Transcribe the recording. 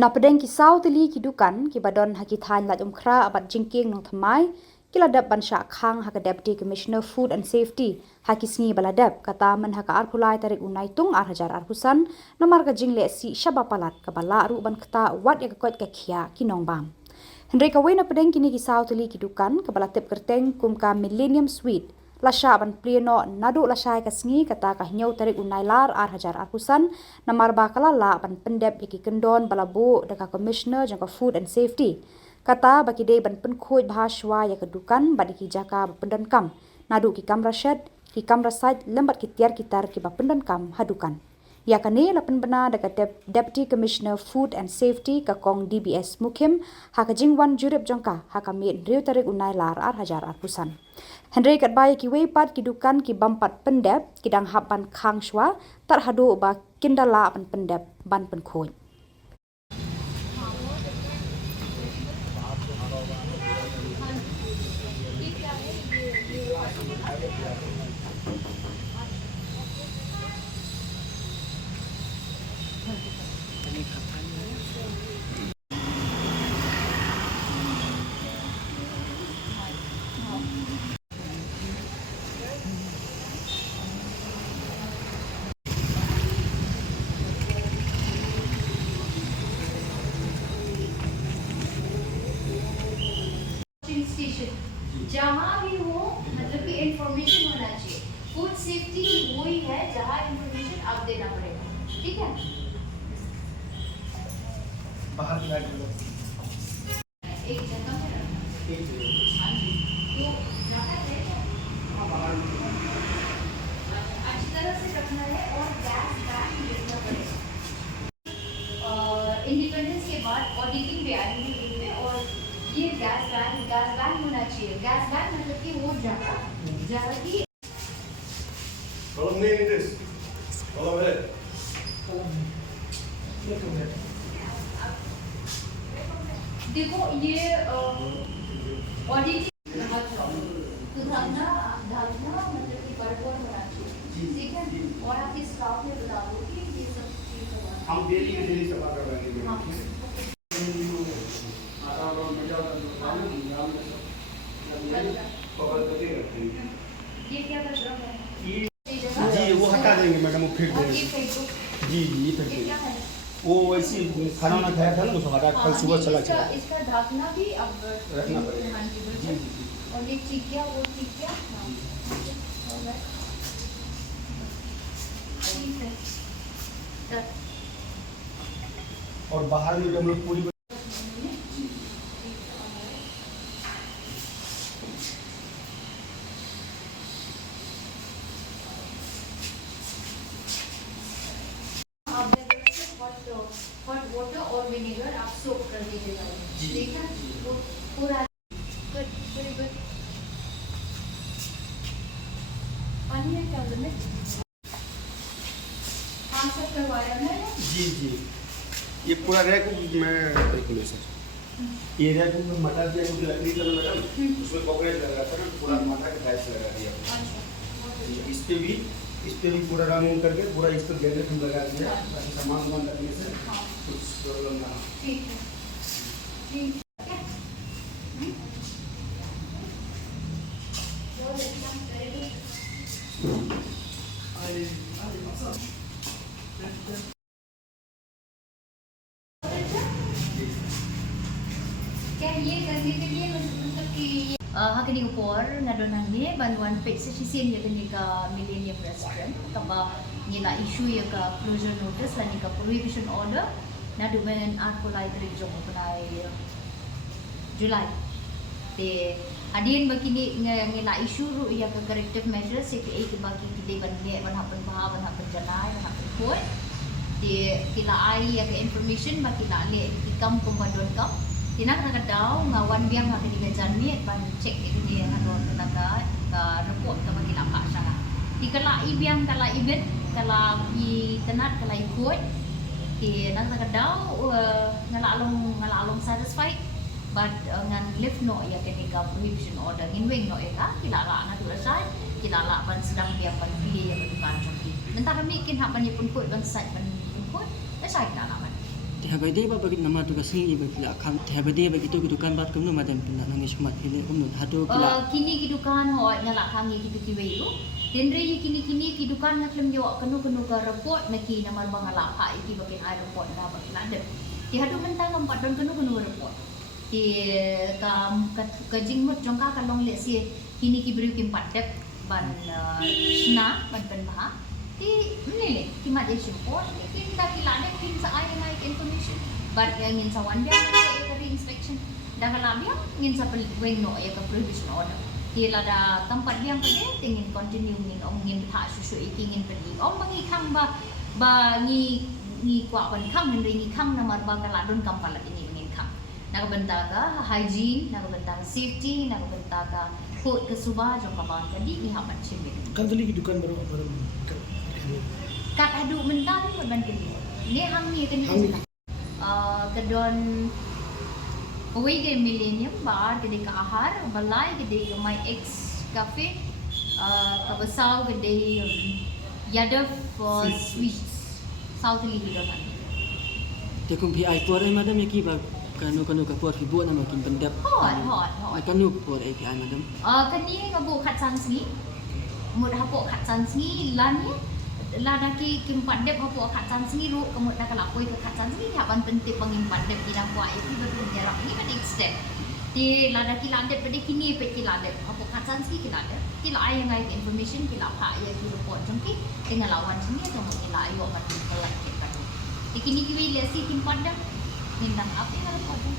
Na pedeng ki sau tili ki dukan ki badon haki than la umkhra abat jingking nong thamai kila dab ban sha khang haka deputy commissioner food and safety haki sngi baladab kata man haka arpulai tarik unai tung 8,000 arpusan nomar ka jingle si shaba palat ka bala ru ban kata wat ya kot ka khia ki nong bam Hendrik away na pedeng kini ki sau tili ki dukan ka bala tep kerteng kum ka millennium suite lasha ban plieno nadu lasha ka sngi kata ka nyau tarik unai lar 8,000 arpusan namar ba kala la ban pendep ki kendon balabu daka commissioner jangka food and safety kata baki dei ban pen khoi bhashwa ya kedukan badi ki jaka pendon kam nadu ki kamra shed ki kamra site lembat ki tiar kitar ki ba pendon kam hadukan ya kane lapan bena daka deputy commissioner food and safety ka kong DBS Mukim haka jingwan jurip jangka haka mit riu tarik unai lar 8,000 arpusan Henry kat bay ki weipat ki dukan ki bampat pendep ki dang haban khang shwa tar hadu ba kindala ban pendep ban pen khoi station जहाँ भी हो मतलब कि इंफॉर्मेशन होना चाहिए food safety वही है जहाँ इंफॉर्मेशन आप देना पड़ेगा ठीक है बाहर एक जगह में रखना हाँ जी तो रखा जाएगा अच्छी तरह से रखना है और गैस बैन देखना पड़ेगा इंडिपेंडेंस के बाद ऑडिटिंग भी आएंगी इनमें और ये गैस बैन होना चाहिए गैस बैन मतलब कि वो जगह की Kalau ni this. Kalau boleh. देखो ये ऑडिटिंग तो ढालना मतलब कि बराबर होना चाहिए ठीक है और आपके स्टाफ में बता दो कि ये सब चीज़ हम डेली के डेली सफा करवाएंगे। हाँ ये क्या कर रहा है जी वो हटा देंगे मैडम, वो फेंक और ये देंगे। फेसबुक जी जी ये फेंक ये देंगे। क्या है वो वैसे खाना वाना खाया था ना, वो हटा कल सुबह चला चला इसका ढकना भी अब रखना पड़ेगा। हाँ जी जी बिल्कुल जी जी। और ये टिकिया वो टिकिया हाँ ठीक है दस और बाहर में हम लोग पूरी हॉट वाटर और विनेगर आप सोक कर दीजिएगा जी। ठीक है वो पूरा गुड वेरी गुड पानी है क्या उधर में हाँ सब करवाया है जी जी ये पूरा रैक में बिल्कुल सर ये रैक में मटा दिया क्योंकि लकड़ी का मैडम उसमें कॉकरेज लगा था ना, पूरा मटा के टाइल्स लगा दिया। अच्छा इस पे भी पूरा राउंड करके पूरा इस पर गैलरी में लगा दिया ताकि सामान वामान रखने से हाँ कुछ प्रॉब्लम ना हो। ठीक है ठीक है बहुत अच्छा very good. क्या ये करने के लिए मतलब कि hak ni upor ngadonang ni bantuan page sisian ya ni ka Millennium Restaurant kaba ni la issue ya ka closure notice la ni ka prohibition order na du men arpulai tri jong punai July te adin bakini ngi la issue ru ya ka corrective measures ke ek baki ki ban nge ban hapen baha ban hapen janai ban hapen koi te kila ai ya ka information baki la le ki kam pembadon kam Tinak nak daw nga one biang nga kini ganyan ni ban check itu dia ano talaga ka report ka magila ka siya nga. Di kala ibiang kala ibet kala i tenat kala ikut ki nak daw ngalalong satisfied but ngan lift no ya kini ka prohibition order nginwing no ya ka kilala na dula sai kilala ban sedang biang ban pilih ya ban choki. Mentah kami kin hak ban pun kut ban sai ban pun kut sai kilala ban. Tihabade ba bagi nama tu kasing iba kila kan tihabade bagi tu kedukan bat kumnu madam pina nangis kumat kile kumnu hatu kila Kini kidukan ho ngalak kami gitu kiwe itu. Dendre kini kidukan ngaklem yo kenu ke report naki namar bangalak ha iki bagian air report dah bagi lade. Ti hadu mentang empat don kenu report. Ti ka jingmut jongka kalong le si kini ki beri kim padep ban sna ban bah. Ti mene kimat issue report ki kita kilade kim sa ai mai information. But yang ngin sa one dia dari inspection dah kalam dia ngin sa weng no ya ka provision order. Kila da tempat yang pede tingin continue ngin om ngin tha susu iki ngin pedi om mangi khang ba ngi kwa ban khang ngin ngi khang na mar ba kala don kampala ini ngin khang nakabentaga hygiene nakabentaga safety nakabentaga food ke subah jong ka ban jadi ni haban chimbe Kan tadi kedukan baru kat adu mentang ban ke ni hang ni kan kedon Away ke Millennium Bar, kedai ke Ahar, Balai, kedai ke My Ex Cafe, Kabasau, kedai Yadav Sweets, South Lili dolan. Dia kum PI por ai madam yaki ba kanu ka por hibu na makin pendap. Hot. Kanu por ai PI madam. Kani ngabu kat sangi, mud hapok kat sangi lani. Lada ki kimpat dep hapo kat sangi ru kemud dah kalapoi ke kat sangi hapan penting pengimpat dep tidak kuat itu betul jarak ini pada extend. Di lada ki ladep pada kini pe ki ladep hapo kat sangi ki ladep. Ki la ai ngai information ki la pa ya ki report jengki dengan lawan sini atau mungkin la ayo mat pelak ke kan. Di kini ki lesi kimpat dep nindang apa yang report.